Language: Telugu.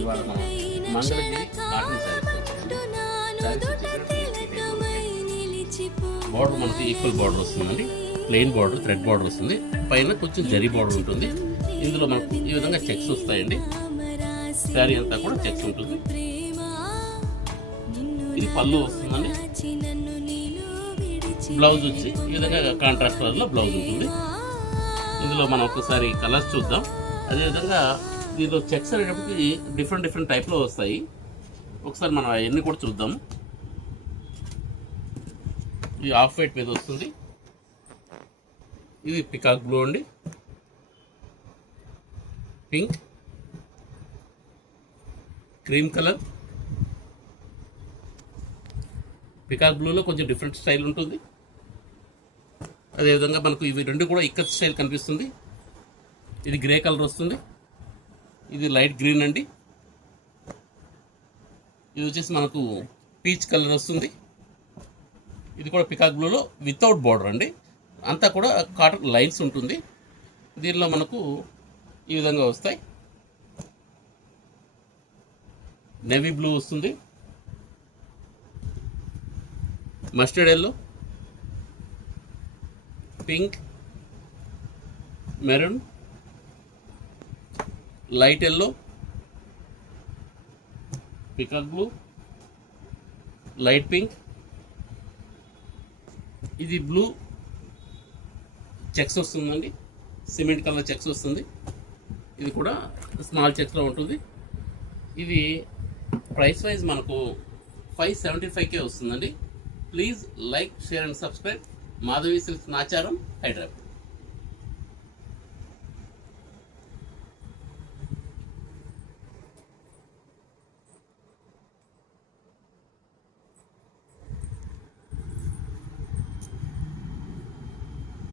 ఇవాళ మనం మంగళగిరి కాటన్ బార్డర్ మనకి ఈక్వల్ బార్డర్ వస్తుందండి. ప్లెయిన్ బార్డర్, థ్రెడ్ బార్డర్ వస్తుంది. పైన కొంచెం జరీ బార్డర్ ఉంటుంది. ఇందులో మనకు ఈ విధంగా చెక్స్ వస్తాయండి. శారీ అంతా కూడా చెక్స్ ఉంటుంది. ఇది పళ్ళు వస్తుందండి. బ్లౌజ్ వచ్చి ఈ విధంగా కాంట్రాస్ట్ కలర్లో బ్లౌజ్ ఉంటుంది. ఇందులో మనం ఒకసారి కలర్స్ చూద్దాం. అదేవిధంగా దీనిలో చెక్స్ అనేటప్పటికి డిఫరెంట్ టైప్లో వస్తాయి. ఒకసారి మనం అవన్నీ కూడా చూద్దాం. ఇది ఆఫ్ వైట్ మీద వస్తుంది. ఇది పికాక్ బ్లూ అండి, పింక్, క్రీమ్ కలర్. పికాక్ బ్లూలో కొంచెం డిఫరెంట్ స్టైల్ ఉంటుంది. అదేవిధంగా మనకు ఇవి రెండు కూడా ఇక్కత్ స్టైల్ కనిపిస్తుంది. ఇది గ్రే కలర్ వస్తుంది. ఇది లైట్ గ్రీన్ అండి. ఇది వచ్చేసి మనకు పీచ్ కలర్ వస్తుంది. ఇది కూడా పికాక్ బ్లూలో వితౌట్ బార్డర్ అండి. అంతా కూడా కాటన్ లైన్స్ ఉంటుంది. దీనిలో మనకు ఈ విధంగా వస్తాయి. నేవీ బ్లూ వస్తుంది, mustard yellow, pink, maroon, light yellow, peacock blue, light pink. ఇది బ్లూ చెక్స్ వస్తుందండి. సిమెంట్ కలర్ చెక్స్ వస్తుంది. ఇది కూడా స్మాల్ చెక్స్లో ఉంటుంది. ఇది ప్రైస్ వైజ్ మనకు 575K వస్తుందండి. Please like, share and subscribe. Madhavi silks Nacharam, Hyderabad.